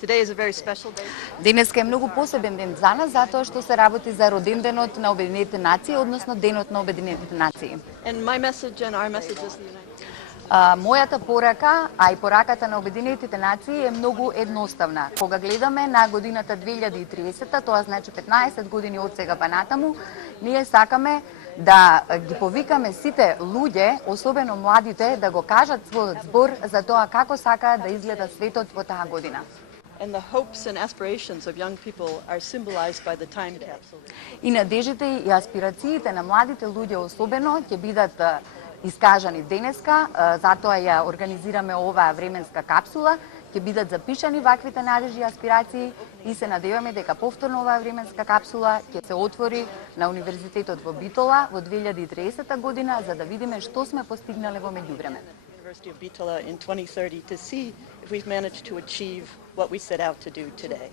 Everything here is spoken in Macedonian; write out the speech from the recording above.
Today is a very special day. Денеска е многу посебен ден за нас, затоа што се работи за роденденот на Обединетите нации, односно Денот на Обединетите нации. And my message and our message is the United Nations. Мојата порака, а и пораката на Обединетите нации е многу едноставна. Кога гледаме на годината 2030, тоа значи 15 години од сега па натаму, ние сакаме да ги повикаме сите луѓе, особено младите, да го кажат својот збор за тоа како сакаат да изгледа светот во таа година. And the hopes and aspirations of young people are symbolized by the time capsule. И надежите и аспирациите на младите луѓе особено ќе бидат искажани денеска, затоа ја организираме оваа временска капсула, ќе бидат запишани ваквите надежи и аспирации и се надеваме дека повторно оваа временска капсула ќе се отвори на Универзитетот во Битола во 2030 година за да видиме што сме постигнале во меѓувреме. University of Bitola in 2030 to see if we've managed to achieve what we set out to do today.